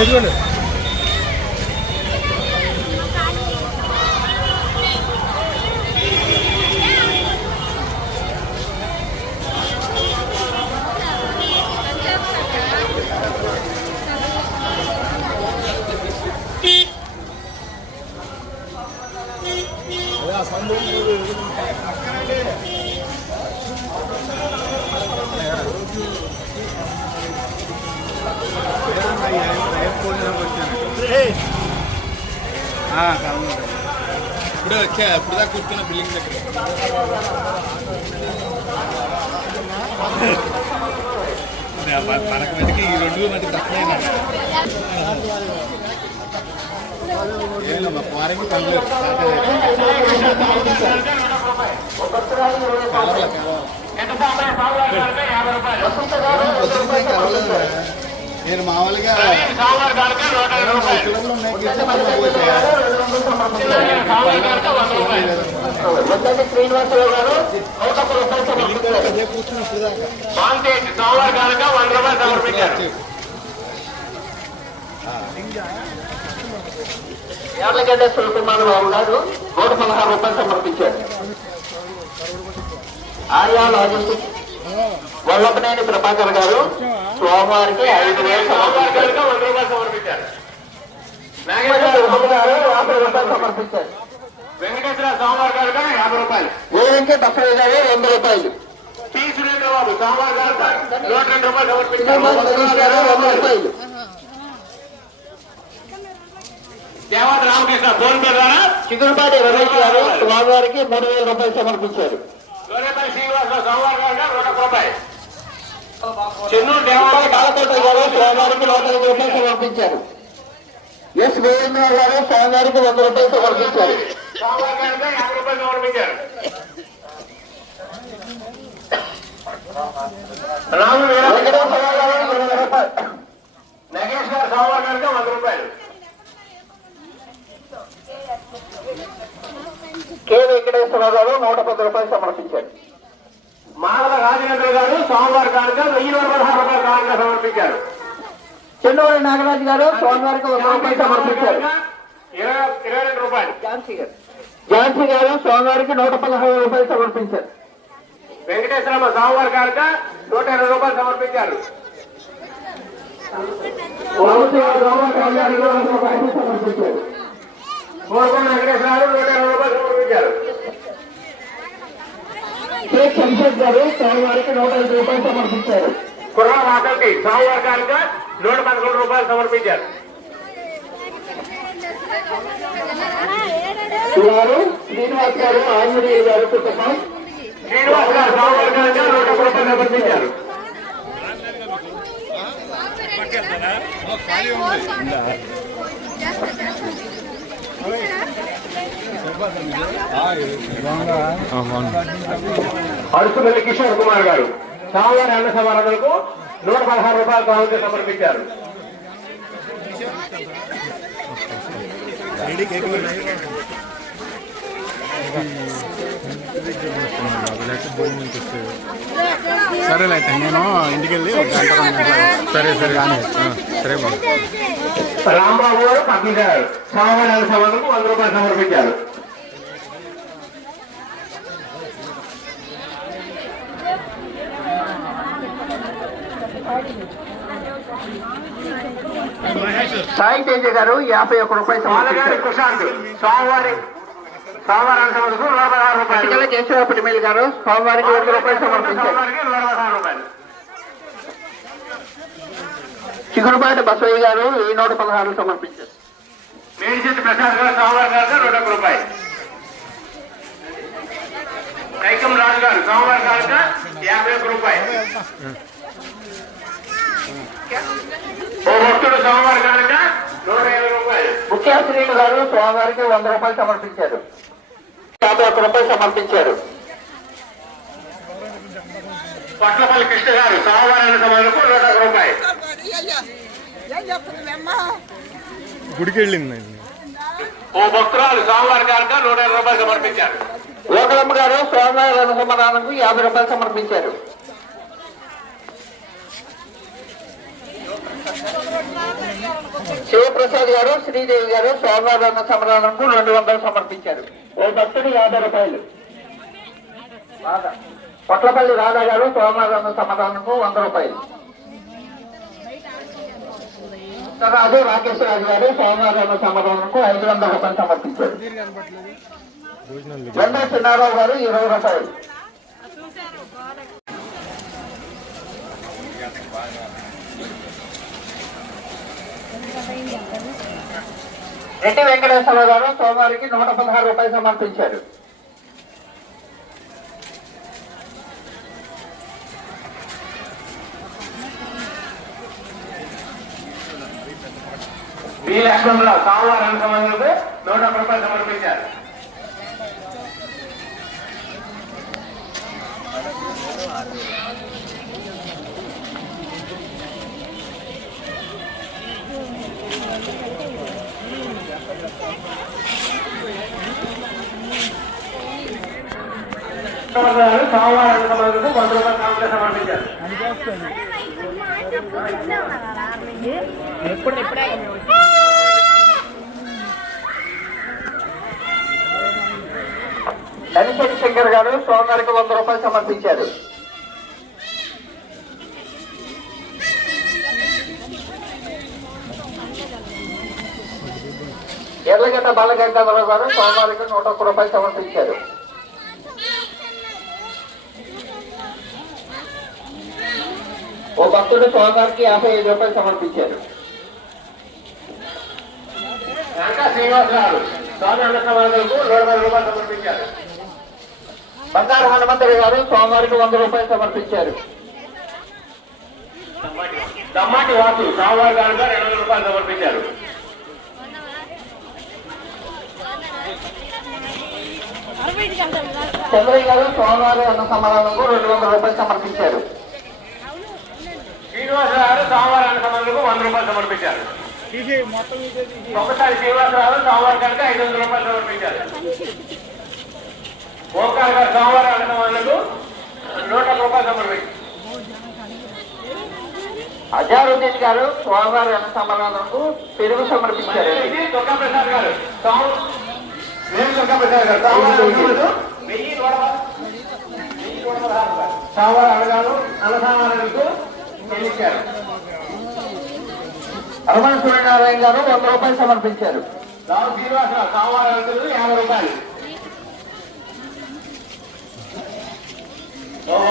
ఎదుగుండి ఇప్పుడే వచ్చా ఇప్పుడు దాకా కూర్చున్న బిల్డింగ్ దగ్గర మనకు మటుకి ఈ రెండు మటుకు తక్కువైనా ఏమమ్మా పారంగి కలవలేదు నేను మామూలుగా యార్లగడ్డ సుల్కుమార్ బాబు గారు 116 రూపాయలు సమర్పించారు. ఆర్యా లాజిస్టిక్స్ వల్లభనేని ప్రభాకర్ గారు స్వామివారికి 5,000 సమర్పించారు. 50 రూపాయలు సమర్పించారు. వెంకటేశ్వర స్వామివారి గారు 50 రూపాయలు. వెంకట డెబ్బై గారు 2 రూపాయలు. టి సురేంద్రబాబు స్వామివారి గారు 102 రూపాయలు సమర్పించారు. 2 రూపాయలు. దేవత రామకృష్ణ ఫోన్ పే ద్వారా చిగురుపాటి రమేష్ గారు స్వామివారికి 3,000 రూపాయలు సమర్పించారు. లోనేపల్లి శ్రీనివాస స్వామివారి గారు 101 రూపాయలు. చెన్నూరు దేవాలయ బాలకోట గారు స్వామివారికి 105 రూపాయలు సమర్పించారు. ఎస్ వీరేంద్ర గారు స్వామివారికి 100 రూపాయలు సమర్పించారు. స్వామివారి గారు 50 రూపాయలు సమర్పించారు. రాము వెంకటేశ్వర గారు 20 రూపాయలు. నగేష్ గారు స్వామివారి గారికి 100 రూపాయలు. కె వెంకటేశ్వర గారు 110 రూపాయలు సమర్పించారు. మాధవ రాజేంద్ర గారు స్వామివారి గారికి 1,116 రూపాయలు కానుక సమర్పించారు. చెన్నూరి నాగరాజు గారు స్వామివారికి 100 రూపాయలు సమర్పించారు. 22 రూపాయలు. ఝాన్సీ గారు స్వామివారికి 116 రూపాయలు సమర్పించారు. వెంకటేశ్వర స్వామివారి గారికి 120 రూపాయలు సమర్పించారు. సమర్పించారు. కోరుకున్న వెంకటేశ్వర 120 రూపాయలు సమర్పించారు. షేక్ శంషద్ గారు స్వామివారికి 105 రూపాయలు సమర్పించారు. కుర్రా వాకల్కి స్వామివారి గారికి 111 రూపాయలు సమర్పించారు. శ్రీనివాస్ గారు ఆంజనేయ గారు కుటుంబం శ్రీనివాస్ గారు స్వామివారి గారికి 101 రూపాయలు సమర్పించారు. అరుసుపల్లి కిషోర్ కుమార్ గారు స్వామివారి అన్న సమారాధనకు 116 రూపాయలు కానుక సమర్పించారు. సరేలే అయితే నేను ఇంటికి వెళ్ళి సరే సరే కానీ సరే బాబు. రాంబాబు గారు పక్కన గారు స్వామివారి అన్న సమాధానకు 100 రూపాయలు సమర్పించారు. సాయి తేజ గారు 51 రూపాయలు సమర్పించారు. ప్రశాంత్ స్వామివారి అన్న సమాధానకు 116 రూపాయలు. కేశవపటి మేల్ గారు స్వామివారికి 100 రూపాయలు సమర్పించారు. స్వామివారికి 116 రూపాయలు. చిగురుపాటి బసవయ్య గారు 116 సమర్పించారు. మేడిచెట్టు ప్రసాద్ గారు స్వామివారి గారికి 101 రూపాయలు. కైకం రాజు గారు స్వామివారి గారికి 51 రూపాయలు. ఓ భక్తుడు స్వామివారి గారికి 120 రూపాయలు. ముఖ్యాశ్రీలు గారు స్వామివారికి 100 రూపాయలు సమర్పించారు. 51 రూపాయలు సమర్పించారు. పట్లపల్లి కృష్ణ గారు స్వామివారి అన్న సమాధానకు 101 రూపాయలు. గుడికి వెళ్ళింది. ఓ భక్తురాలు స్వామివారి గారికి 120 రూపాయలు సమర్పించారు. లోకలమ్మ గారు స్వామివారి అన్న సమాధానంకు 50 రూపాయలు సమర్పించారు. శివప్రసాద్ గారు, శ్రీదేవి గారు స్వామివారి అన్న సమరాలకు 200 సమర్పించారు. ఓ భక్తుడు 50 రూపాయలు. పొట్లపల్లి రాధా గారు స్వామివారి అన్న సమరాలకు 100 రూపాయలు. రాజు రాకేశ్వరరాజు గారు స్వామివారి అన్న సమరాలకు 500 రూపాయలు సమర్పించారు. రెండో చిన్నారావు గారు 20 రూపాయలు. రెడ్డి వెంకటేశ్వరరావు గారు సోమవారికి 116 రూపాయలు సమర్పించారు. ఈ లక్ష్మంలో సోమవారం అనుసంధానంలో 100 రూపాయలు సమర్పించారు. సోమవారం అనుసంధానంలో 100 రూపాయలు సమర్పించారు. ధనిశెట్టి శంకర్ గారు సోమవారికి 100 రూపాయలు సమర్పించారు. ఎర్లగడ్డ బాలగంగాధరరావు గారు సోమవారికి 101 రూపాయలు సమర్పించారు. ఓ భక్తుడు సోమవారికి 55 రూపాయలు సమర్పించారు. శ్రీనివాసరావు స్వామి అన్న సమాధానంకు 120 రూపాయలు సమర్పించారు. బంగారు హనుమంతుడు గారు సోమవారికి 100 రూపాయలు సమర్పించారు. దమ్మాటి వాసు సోమవారి గారు 200 రూపాయలు సమర్పించారు. చంద్రయ్య గారు సోమవారి అన్న సమాధానంకు 200 రూపాయలు సమర్పించారు. శ్రీనివాసరావు సోమవారి అన్న సమాధానంకు 100 రూపాయలు సమర్పించారు. ఒకసారి శ్రీనివాసరావు సోమవారి కనుక 500 రూపాయలు సమర్పించారు. ఓంకార్ గారు సోమవారం అన్న సమాధానంకు 100 రూపాయలు సమర్పించారు. అజారుద్దీన్ గారు స్వామివారి అన్న సమాధానంకు పెరుగు సమర్పించారు. దుర్గాప్రసాద్ గారు దుర్గాప్రసాద్ గారు సోమవారం అన్నగారు అన్నసమాధానంకు చెల్లించారు. హనుమాన సూర్యనారాయణ గారు 100 రూపాయలు సమర్పించారు. రావు శ్రీనివాసరావు సోమవారం 50 రూపాయలు.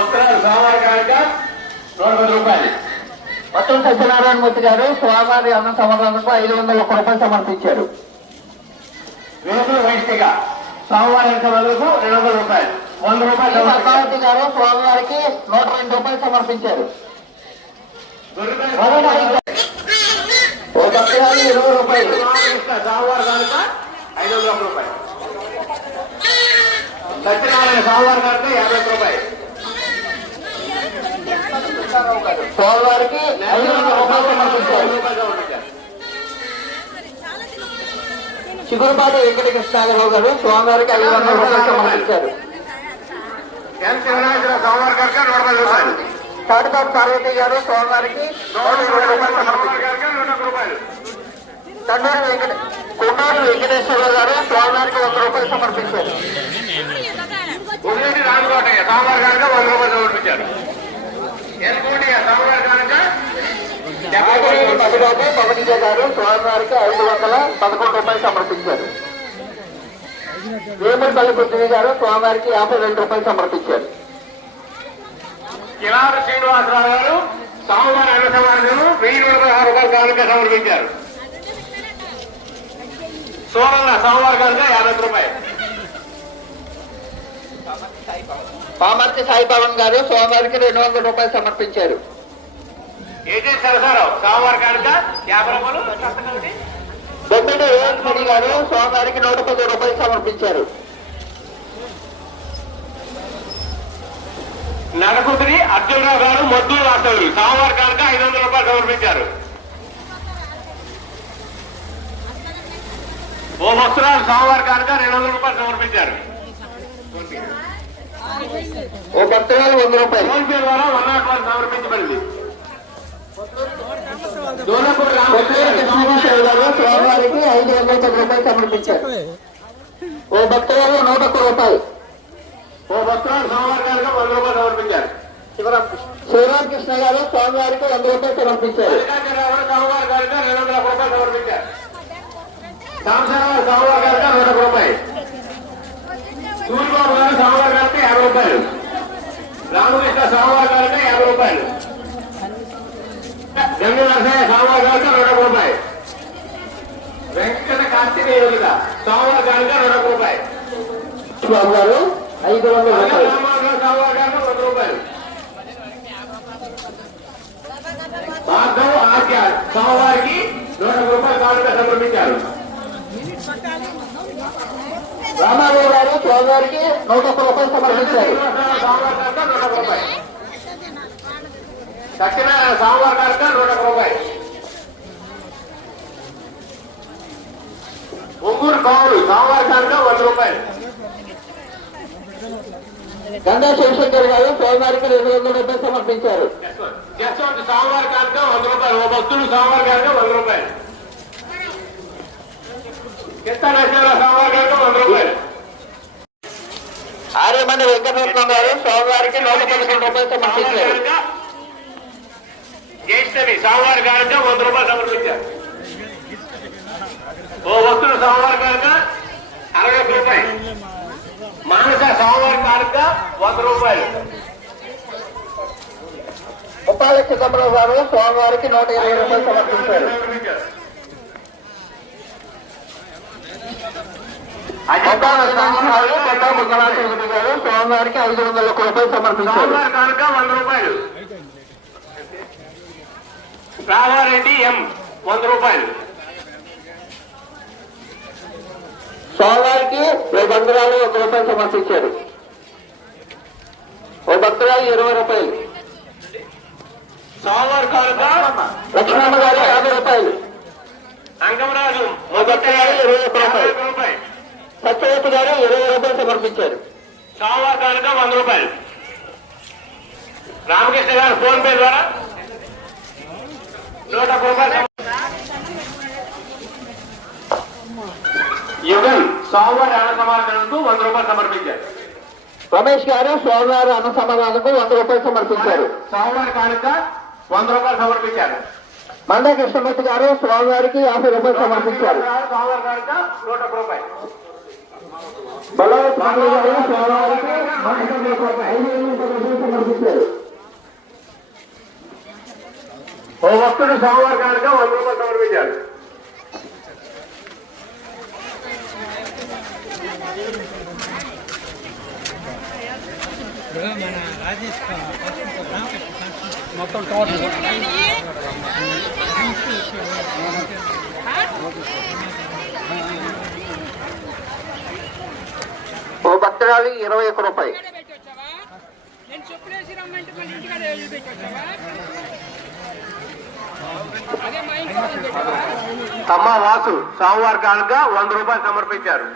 ఉత్తరాలు సోమవారం కనుక 110 రూపాయలు. మొత్తం సత్యనారాయణమూర్తి గారు స్వామివారి అన్న సమాధానంకు 501 రూపాయలు సమర్పించారు. వేసులు వైష్ణిక సోమవారం సమాధానంకు 200 రూపాయలు. 100 రూపాయలు. పద్మావతి గారు స్వామివారికి 102 రూపాయలు సమర్పించారు. ఓ భక్తురాలు 20 రూపాయలు. సోమవారం కనుక 501 రూపాయలు. సత్యనారాయణ సోమవారం కనుక 50 రూపాయలు. స్వామివారికి 500 రూపాయలు సమర్పించారు. చిగురుపాటి వెంకటకృష్ణారావు గారు స్వామివారికి 500 రూపాయలు సమర్పించారు. సోమవారం కనుక 110 రూపాయలు. తాటిపాటి పార్వతి గారు స్వామివారికి 120 రూపాయలు సమర్పించారు. కొండూరు వెంకటేశ్వర గారు స్వామివారికి 100 రూపాయలు సమర్పించారు. ఉదయం రామకోటయ్య సోమవారం కనుక 100 రూపాయలు సమర్పించారు. ఎల్కోటయ్య సోమవారం కనుక పదిబాబు పవనిజ గారు స్వామివారికి 511 రూపాయలు సమర్పించారు. వేమపల్లి పృథ్వీ గారు స్వామివారికి 52 రూపాయలు సమర్పించారు. కిలారు శ్రీనివాసరావు గారు సోమవారం అన్న సమాధానం 1016 రూపాయలు కానుక సమర్పించారు. సోమన్న సోమవారం కనుక 50 రూపాయలు. పామర్తి సాయి పవన్ గారు స్వామివారికి 200 రూపాయలు సమర్పించారు. ఏజెంట్ సరసారావు సోమవారం కనుక 50 రూపాయలు. బొమ్మిడి రేవంత్ గారు స్వామివారికి 110 రూపాయలు సమర్పించారు. నరకుదిరి అర్జునరావు గారు మొద్దూరు వాస్తవులు సోమవారం కనుక 500 రూపాయలు సమర్పించారు. ఓ వస్త్రాలు సోమవారం కనుక 200 రూపాయలు సమర్పించారు. ఓ భక్తురాలు 100 రూపాయలు. ఫోన్ పే ద్వారా 101 సమర్పించబడింది. రామారావు గారు స్వామివారికి 510 రూపాయలు సమర్పించారు. ఓ భక్తులు 101 రూపాయలు. ఓ భక్తురాలు స్వామివారి గారికి 100 రూపాయలు సమర్పించారు. శివరామకృష్ణ గారు స్వామివారికి 100 రూపాయలు సమర్పించారు. స్వామివారి గారికి 200 రూపాయలు సమర్పించారు. సాంసరావు స్వామివారి గారికి 100 రూపాయలు. సూర్యబాబు గారు స్వామివారి గారికి 50 రూపాయలు. రామకృష్ణ స్వామివారి గారికి 50 రూపాయలు. గంగ నరసయ్య స్వామివారి గారికి 100 రూపాయలు. వెంకట కార్తీక స్వామివారి గారికి 100 రూపాయలు. బాబు గారు 500 రూపాయలు. స్వామివారి గారికి 100 రూపాయలు. భార్గవ్ ఆర్య స్వామివారికి 100 రూపాయలు కానుక సమర్పించారు. రామారావు గారు స్వామివారికి 101 రూపాయలు సమర్పించారు. సత్యనారాయణ స్వామివారి గారికి 100 రూపాయలు. ఒంగూరు కావులు స్వామివారి గారికి 100 రూపాయలు. గంగా శివశంకర్ గారు స్వామివారికి 200 రూపాయలు సమర్పించారు. జస్వంత్ స్వామివారి గారికి 100 రూపాయలు. ఓ భక్తులు స్వామివారి గారికి 100 రూపాయలు. కిత్త నరసింహరావు స్వామివారి గారికి 100 రూపాయలు. ఆర్యమంది వెంకటరత్నం గారు స్వామివారికి 111 రూపాయలు సమర్పించారు. జ్యేష్ఠమి స్వామివారి గారికి 100 రూపాయలు సమర్పించారు. ఓ భక్తులు స్వామివారి గారికి 60 రూపాయలు. మానస స్వామివారి గారికి 100 రూపాయలు. ఉపాధి చిదంబరం గారు స్వామివారికి 120 రూపాయలు సమర్పించారు. గారు స్వామివారికి 500 రూపాయలు సమర్పించారు. స్వామివారి గారికి 100 రూపాయలు. రాఘారెడ్డి ఎం 100 రూపాయలు. స్వామివారికి 2 బంగారాలు 1 రూపాయలు సమర్పించారు. ఓ భక్తురాలు 20 రూపాయలు. స్వామివారి గారికి లక్ష్మణ గారు 50 రూపాయలు. అంగమరాజు ఓ భక్తురాలు 21 రూపాయలు. రూపాయలు. సత్యవతి గారు 20 రూపాయలు సమర్పించారు. స్వామివారి గారికి 100 రూపాయలు. రామకృష్ణ గారు ఫోన్ పే ద్వారా 100 రూపాయలు. యుగన్ స్వామివారి అన్న సమాధానంకు 100 రూపాయలు సమర్పించారు. రమేష్ గారు స్వామివారి అన్న సమాధానంకు 100 రూపాయలు సమర్పించారు. స్వామివారి కానుక 100 రూపాయలు సమర్పించారు. మండ కృష్ణమూర్తి గారు స్వామివారికి 50 రూపాయలు సమర్పించారు. స్వామివారి కానుక 100 రూపాయలు. బలవ స్వామి గారు స్వామివారికి 500 రూపాయలు సమర్పించారు. ఓ భక్తుడు స్వామివారి కానుక 100 రూపాయలు సమర్పించారు. మన రాజేష్ మొత్తం టోటల్ ఓ భక్తురాలు 21 రూపాయలు. తమ్మ వాసు స్వామివారి కానుక 100 రూపాయలు సమర్పించారు.